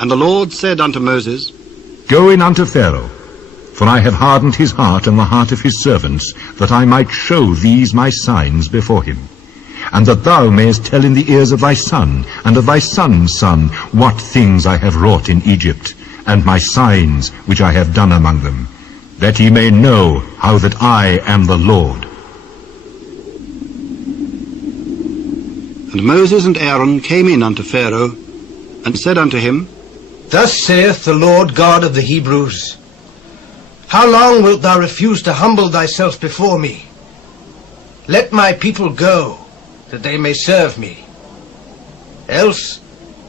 And the Lord said unto Moses, Go in unto Pharaoh, for I have hardened his heart and the heart of his servants, that I might show these my signs before him, and that thou mayest tell in the ears of thy son, and of thy son's son, what things I have wrought in Egypt, and my signs which I have done among them, that he may know how that I am the Lord. And Moses and Aaron came in unto Pharaoh, and said unto him, Thus saith the Lord God of the Hebrews, How long wilt thou refuse to humble thyself before me? Let my people go, that they may serve me. Else,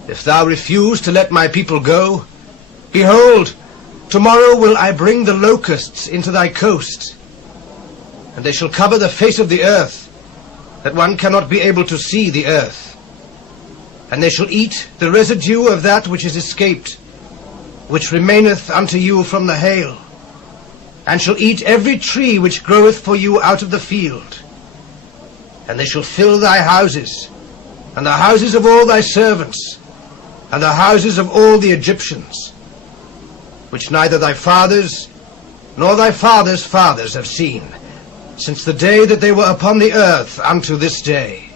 if thou refuse to let my people go, behold, tomorrow will I bring the locusts into thy coast, and they shall cover the face of the earth, that one cannot be able to see the earth. And they shall eat the residue of that which is escaped, which remaineth unto you from the hail, and shall eat every tree which groweth for you out of the field. And they shall fill thy houses, and the houses of all thy servants, and the houses of all the Egyptians, which neither thy fathers nor thy fathers' fathers have seen, since the day that they were upon the earth unto this day.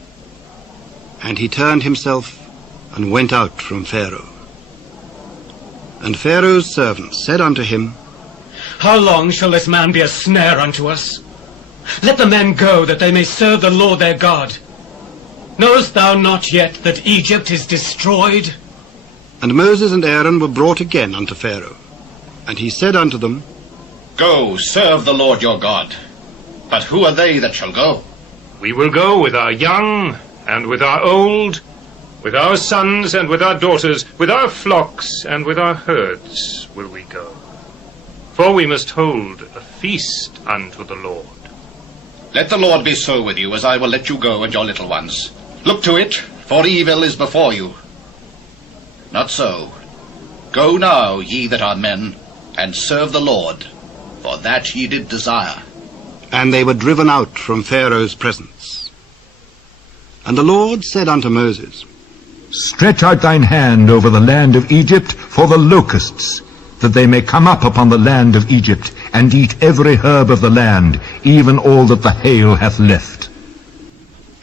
And he turned himself and went out from Pharaoh. And Pharaoh's servants said unto him, How long shall this man be a snare unto us? Let the men go, that they may serve the Lord their God. Knowest thou not yet that Egypt is destroyed? And Moses and Aaron were brought again unto Pharaoh. And he said unto them, Go, serve the Lord your God. But who are they that shall go? We will go with our young and with our old, with our sons and with our daughters, with our flocks and with our herds will we go. For we must hold a feast unto the Lord. Let the Lord be so with you, as I will let you go and your little ones. Look to it, for evil is before you. Not so. Go now, ye that are men, and serve the Lord, for that ye did desire. And they were driven out from Pharaoh's presence. And the Lord said unto Moses, Stretch out thine hand over the land of Egypt for the locusts, that they may come up upon the land of Egypt, and eat every herb of the land, even all that the hail hath left.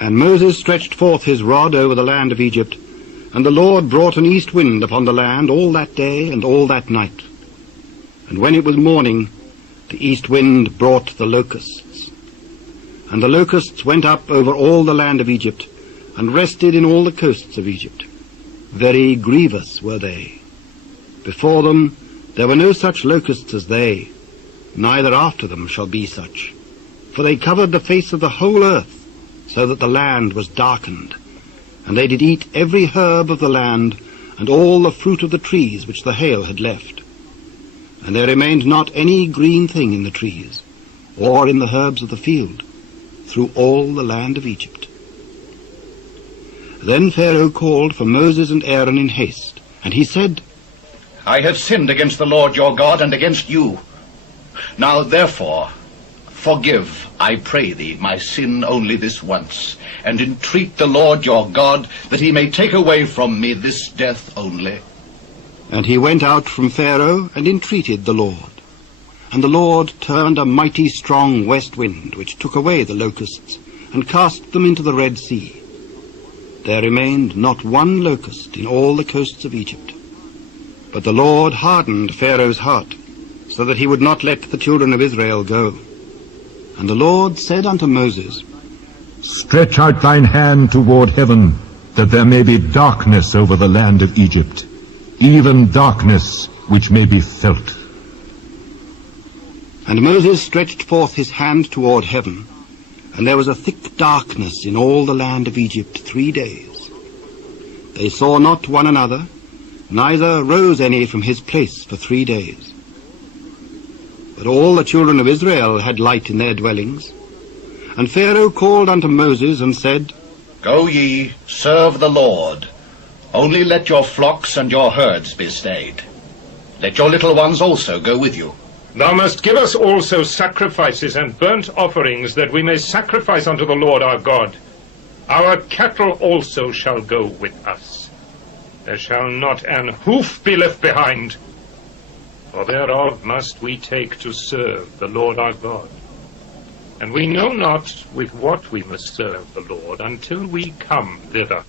And Moses stretched forth his rod over the land of Egypt, and the Lord brought an east wind upon the land all that day and all that night. And when it was morning, the east wind brought the locusts. And the locusts went up over all the land of Egypt, and rested in all the coasts of Egypt. Very grievous were they. Before them there were no such locusts as they, neither after them shall be such. For they covered the face of the whole earth, so that the land was darkened. And they did eat every herb of the land, and all the fruit of the trees which the hail had left. And there remained not any green thing in the trees, or in the herbs of the field, through all the land of Egypt. Then Pharaoh called for Moses and Aaron in haste, and he said, I have sinned against the Lord your God and against you. Now therefore, forgive, I pray thee, my sin only this once, and entreat the Lord your God that he may take away from me this death only. And he went out from Pharaoh and entreated the Lord. And the Lord turned a mighty strong west wind, which took away the locusts, and cast them into the Red Sea. There remained not one locust in all the coasts of Egypt. But the Lord hardened Pharaoh's heart, so that he would not let the children of Israel go. And the Lord said unto Moses, Stretch out thine hand toward heaven, that there may be darkness over the land of Egypt, even darkness which may be felt. And Moses stretched forth his hand toward heaven, and there was a thick darkness in all the land of Egypt 3 days. They saw not one another, neither rose any from his place for 3 days. But all the children of Israel had light in their dwellings. And Pharaoh called unto Moses and said, Go ye, serve the Lord. Only let your flocks and your herds be stayed. Let your little ones also go with you. Thou must give us also sacrifices and burnt offerings, that we may sacrifice unto the Lord our God. Our cattle also shall go with us. There shall not an hoof be left behind, for thereof must we take to serve the Lord our God. And we know not with what we must serve the Lord until we come thither.